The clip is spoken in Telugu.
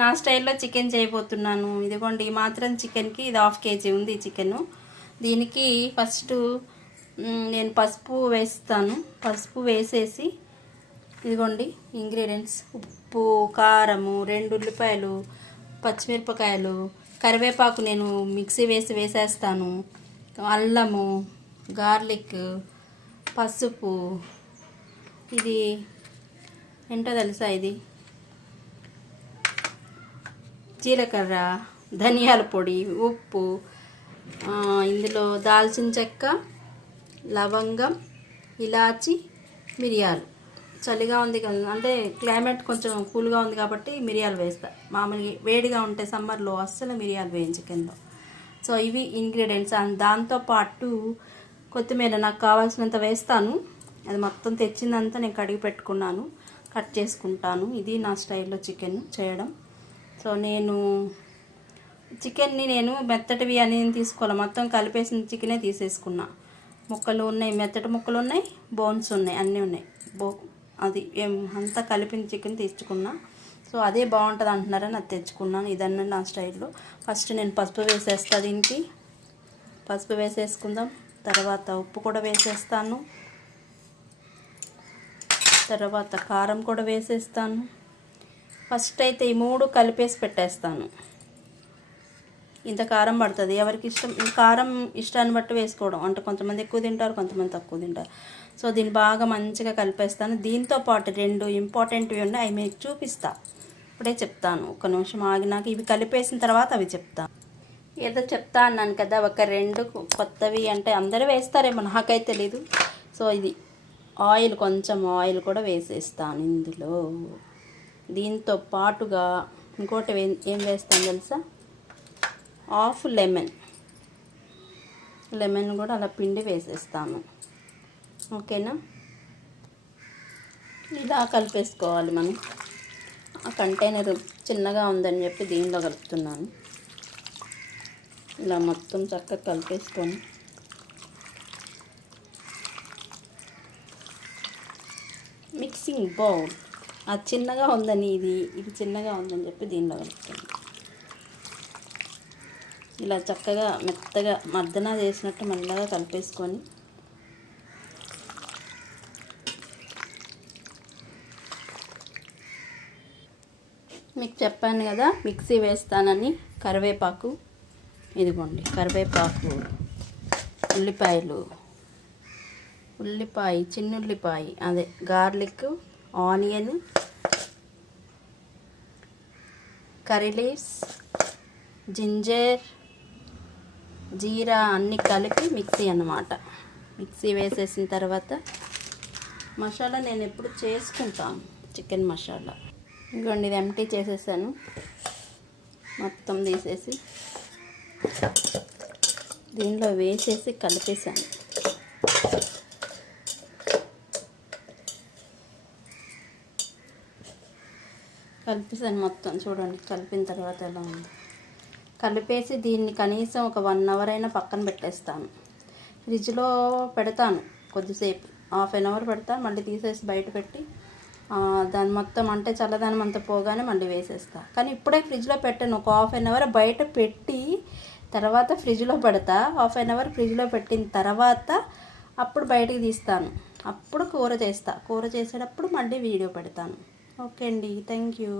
నా స్టైల్లో చికెన్ చేయబోతున్నాను. ఇదిగోండి ఈ మాత్రం చికెన్కి ఇది 1/2 kg ఉంది చికెన్. దీనికి ఫస్ట్ నేను పసుపు వేస్తాను. పసుపు వేసేసి ఇదిగోండి ఇంగ్రీడియంట్స్ ఉప్పు, కారము, 2 ఉల్లిపాయలు, పచ్చిమిరపకాయలు, కరివేపాకు నేను మిక్సీ వేసేస్తాను. అల్లము, గార్లిక్, పసుపు, ఇది ఏంటో తెలుసా, ఇది జీలకర్ర, ధనియాల పొడి, ఉప్పు, ఇందులో దాల్చిన చెక్క, లవంగం, ఇలాచి, మిరియాలు. చలిగా ఉంది కదా, అంటే క్లైమేట్ కొంచెం కూల్గా ఉంది కాబట్టి మిరియాలు వేస్తా. మామూలుగా వేడిగా ఉంటే సమ్మర్లో అస్సలు మిరియాలు వేయం చికెన్లో. సో ఇవి ఇంగ్రీడియంట్స్. అండ్ దాంతోపాటు కొత్తిమీర నాకు కావాల్సినంత వేస్తాను. అది మొత్తం తెచ్చిందంతా నేను కడిగి పెట్టుకున్నాను, కట్ చేసుకుంటాను. ఇది నా స్టైల్లో చికెన్ చేయడం. సో నేను చికెన్ని మెత్తటివి అని తీసుకోవాలి, మొత్తం కలిపేసిన చికెనే తీసేసుకున్నా. ముక్కలు ఉన్నాయి, మెత్తటి ముక్కలు ఉన్నాయి, బోన్స్ ఉన్నాయి, అన్నీ ఉన్నాయి. అది అంతా కలిపిన చికెన్ తీసుకున్నా. సో అదే బాగుంటుంది అంటున్నారని అది తెచ్చుకున్నాను. ఇదన్నీ నా స్టైల్లో. ఫస్ట్ నేను పసుపు వేసేస్తా. దీనికి పసుపు వేసేసుకుందాం. తర్వాత ఉప్పు కూడా వేసేస్తాను. తర్వాత కారం కూడా వేసేస్తాను. ఫస్ట్ అయితే ఈ 3 కలిపేసి పెట్టేస్తాను. ఇంత కారం పడుతుంది. ఎవరికి ఇష్టం కారం ఇష్టాన్ని బట్టి వేసుకోవడం. అంటే కొంతమంది ఎక్కువ తింటారు, కొంతమంది తక్కువ తింటారు. సో దీన్ని బాగా మంచిగా కలిపేస్తాను. దీంతో పాటు 2 ఇంపార్టెంట్వి ఉన్నాయి, అవి మీకు చూపిస్తా. ఇప్పుడే చెప్తాను, ఒక నిమిషం ఆగినాక ఇవి కలిపేసిన తర్వాత అవి చెప్తాను. ఏదో చెప్తా అన్నాను కదా, ఒక 2 కొత్తవి, అంటే అందరూ వేస్తారేమో, నాకైతే తెలీదు. సో ఇది ఆయిల్, కొంచెం ఆయిల్ కూడా వేసేస్తాను ఇందులో. దీంతో పాటుగా ఇంకోటి ఏం వేస్తాను తెలుసా, హాఫ్ లెమన్ కూడా అలా పిండి వేసేస్తాను. ఓకేనా, ఇలా కలిపేసుకోవాలి మనం. ఆ కంటైనర్ చిన్నగా ఉందని చెప్పి దీనిలో కలుపుతున్నాను. ఇలా మొత్తం చక్కగా కలిపేసుకొని మిక్సింగ్ బౌల్, అది చిన్నగా ఉందని ఇది చిన్నగా ఉందని చెప్పి దీనిలో కలుపుతాను. ఇలా చక్కగా మెత్తగా మర్దన చేసినట్టు మెల్లగా కలిపేసుకొని మీకు చెప్పాను కదా మిక్సీ వేస్తానని. కరివేపాకు, ఇదిగోండి కరివేపాకు, చిన్నుల్లిపాయ, అదే garlic, onion, curry leaves, ginger, జీరా అన్నీ కలిపి మిక్సీ అన్నమాట. మిక్సీ వేసేసిన తర్వాత మసాలా నేను ఎప్పుడు చేసుకుంటాను, చికెన్ మసాలా. ఇదిగోండి ఇది ఎంటీ చేసేసాను, మొత్తం తీసేసి దీనిలో వేసేసి కలిపేసాను. మొత్తం చూడండి, కలిపిన తర్వాత ఎలా ఉంది. కలిపేసి దీన్ని కనీసం ఒక 1 hour అయినా పక్కన పెట్టేస్తాను. ఫ్రిడ్జ్లో పెడతాను కొద్దిసేపు, 1/2 hour పెడతాను. మళ్ళీ తీసేసి బయట పెట్టి దాని మొత్తం అంటే చల్లదనం అంతా పోగానే మళ్ళీ వేసేస్తా. కానీ ఇప్పుడే ఫ్రిడ్జ్లో పెట్టాను, ఒక 1/2 hour బయట పెట్టి తర్వాత ఫ్రిడ్జ్లో పెడతా. 1/2 hour ఫ్రిడ్జ్లో పెట్టిన తర్వాత అప్పుడు బయటికి తీస్తాను. అప్పుడు కూర చేసేటప్పుడు మళ్ళీ వీడియో పెడతాను. ఓకే అండి, థ్యాంక్ యూ.